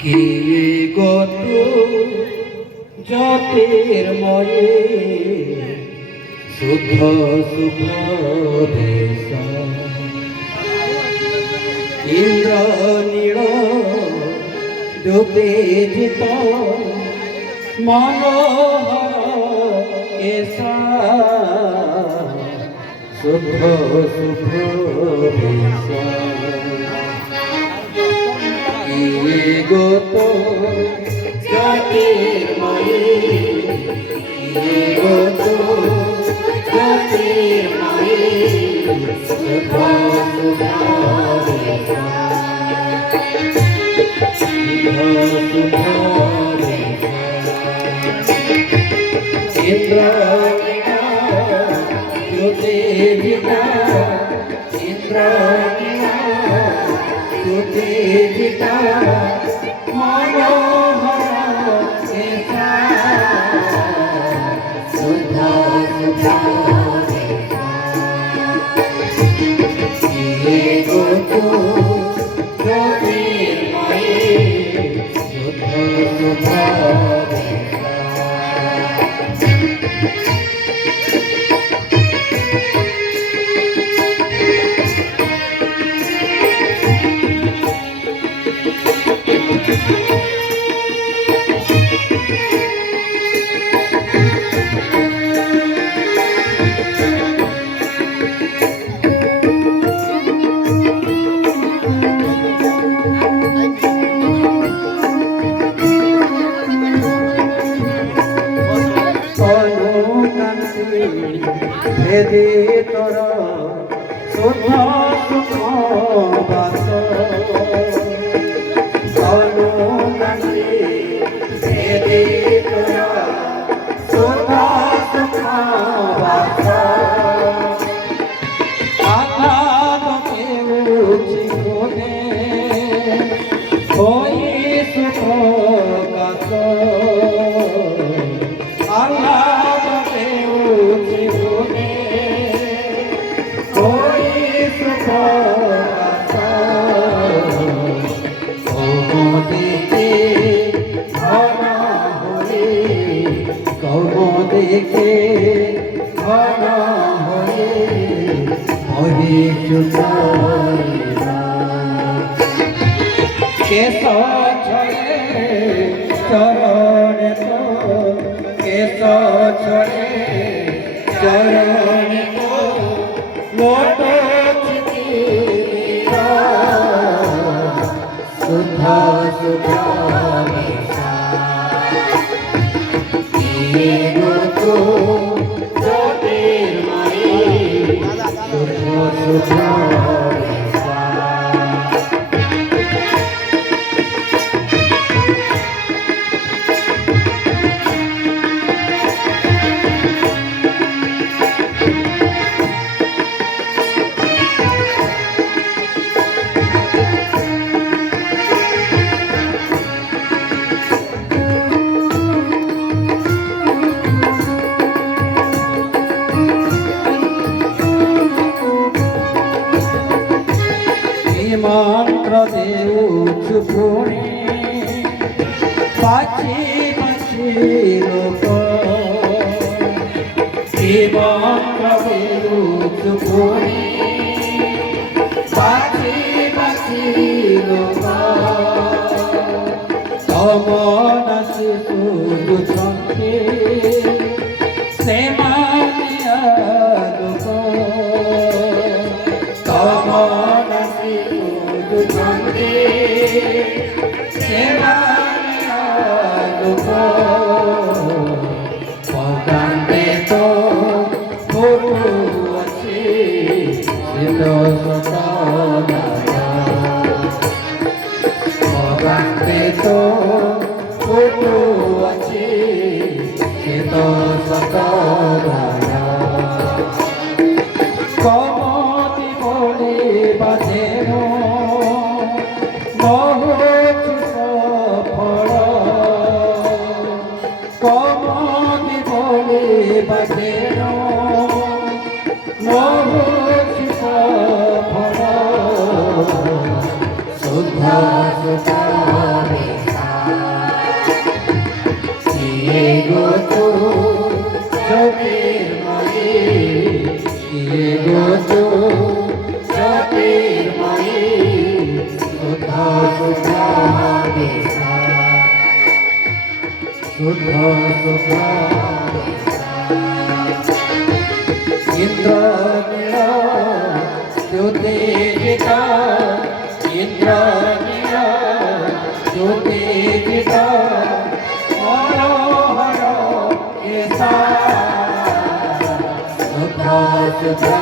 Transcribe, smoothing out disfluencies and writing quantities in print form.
কি গত জ্যোতির্ময়ে শুদ্ধ সুখ দেশ ইন্দ্র নীল ডুবেজিত মনোহর কেশা শুদ্ধ সুখ দেশ গত জ্যোতির্ময়ে গত জ্যোতির্ময়ে শুভ শুভ ইন্দ্র জ্যোতির্বিতা ইন্দ্র জ্যোতির্বিতা মনোহর কেশা শুদ্ধ শুদ্ধ গত জ্যোতির্ময়ে শুদ্ধ শুদ্ধ भेदे तोर शुद्ध सुख बास अनुगंगे भेदे तोर शुद्ध सुख बास आकाश के उचिकोने होई सुख कास आकाश के उचिकोने দেখে ঘন হয়ে হরে কেশ ছড়ে চরণে তো কেশ ছড়ে চরণে তো মোট শুদ্ধ শুদ্ধ জ্যোতির্ময়ে শুদ্ধ শুদ্ধ मंत्र देउछु पुणे पाछी पाछी लोक मंत्र देउछु पुणे पाछी पाछी लोक तमन शिशु छंते सेमानिया लोक तमन पकांते तो फोटो अच्छे पकांते तो फोटो अच्छे ইন্দ্রনীল জ্যোতির্গীত ইন্দ্রনীল জ্যোতির্গীত মনোহর কেশা সুধা সুধা